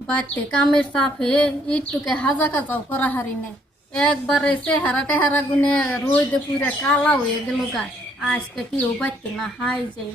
বাড়তে কামের চাপে ইটুকে হাজা কাজাও করা হারি নাই একবারে চেহারা টেহারা গুনে রোদে পুরে কালা হয়ে গেল গা আজকে কেউ বাড়তে না হাই যাই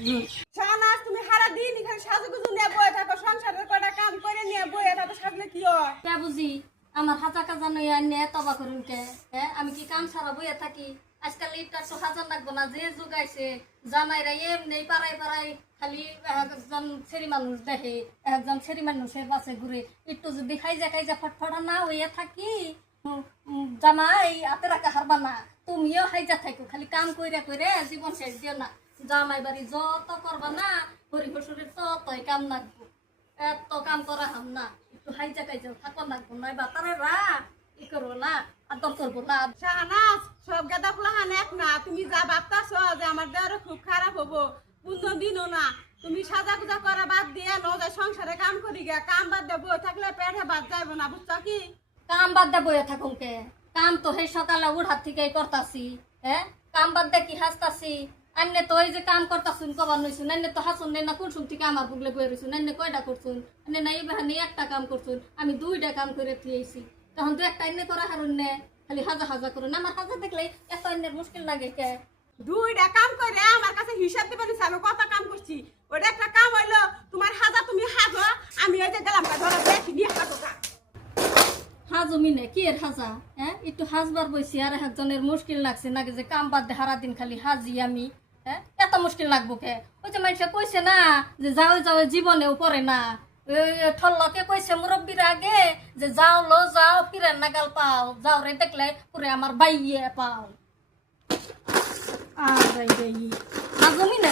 শাহনাজ তুমি সারা দিন এখানে সাজুগুজু নিয়ে বয়ে থাকো, সংসারের কটা কাম করে নিয়ে বয়ে থাকো, সাজলে কি হয়? কে বুঝি আমার হাজা কাজা নইয়া নিয়ে তবা করুন কে হ্যাঁ আমি কি কাম সারা বইয়া থাকি আজকাল ইটটা তো হাজার লাগবো না যে যুগাইছে জামাইরা এমনি পাড়াই পাড়াই খালি একজন ছেড়ি মানুষ দেখে একজন ছেড়ি মানুষের পাশে ঘুরে একটু যদি খাইজা ফটফটা না হইয়া থাকি জামাই হাতে রাখা হারবা না তুমিও খাইজা থাকো খালি কাম কইরা কইরে জীবন শেষ দিও না জামাই বাড়ি যত করবা না হরি হসুরের ততই কাম লাগবো এত কাম করা হাম না একটু হাইজা খাইজাও থাকো লাগবো নয় বাতারে রা ই করবো না আদর করবো না শাহনাজ সব গাদা ফুলাহান এক না, তুমি যা ভাবতাছ যে আমার দেওয়ার খুব খারাপ হবো কোন দিনও না। তুমি সাজা গুজা করা বাদ দিয়ে ন যায় সংসারে কাম করি গে, কাম বাদ দিয়ে বই থাকলে পেটে বাদ যাইব না, বুঝছো কি? কাম বাদ দে বইয়া থাকুন কে কাম তো সেই সকালে উঠার থেকেই করতাছি হ্যাঁ কাম বাদ দে কি হাসতাছি আন্নে তো এই যে কাম করতাছুন কবার নইছুন আন্নে তো হাসুন না কোনসুম থেকে আমার বুগলে বই রইছুন আন্নে কয়টা করছুন আন্নে না এই বাহানি একটা কাম করছুন আমি দুইটা কাম করে থুয়েছি তখন তো একটা এনে করা হারুন নে খালি হাজা হাজা করুন আমার হাজা দেখলে এত এনের মুশকিল লাগে কে দুইটা কাম করে আমার কাছে হিসাব দিবেন আমি কত কাম করছি, ওটা একটা কাম হইলো তোমার হাজা তুমি হাজো, আমি ওই যে গেলাম ধরো দেখি নিয়ে হাজো কা হাজু মিনে কি এর হাজা হ্যাঁ একটু হাজবার বইছি আর একজনের মুশকিল লাগছে নাকি যে কাম বাদ দে হারা দিন খালি হাজি আমি হ্যাঁ এত মুশকিল লাগবো কে ওই যে মানুষে কইছে না যে যাও যাও জীবনেও পড়ে না ঠল্লকে কইছে মুরব্বীর আগে যে যাও লো যাও ফিরেন নাগাল পাও যাও রে দেখলে পুরে আমার বাইয়ে পাও আর হাজু মিনে